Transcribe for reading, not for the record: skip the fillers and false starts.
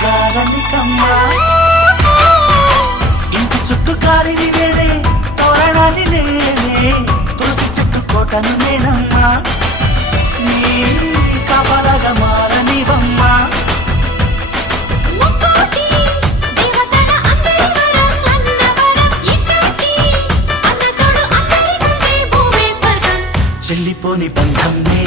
జాలనికమ్మ ఇంటి చుట్టూ కాలిని నేనే తోరణాన్ని నేనే తులసి చెట్టు కోటను నేనమ్మా నీ కాపలాగా మారనివమ్మా చెల్లిపోని బంధం నే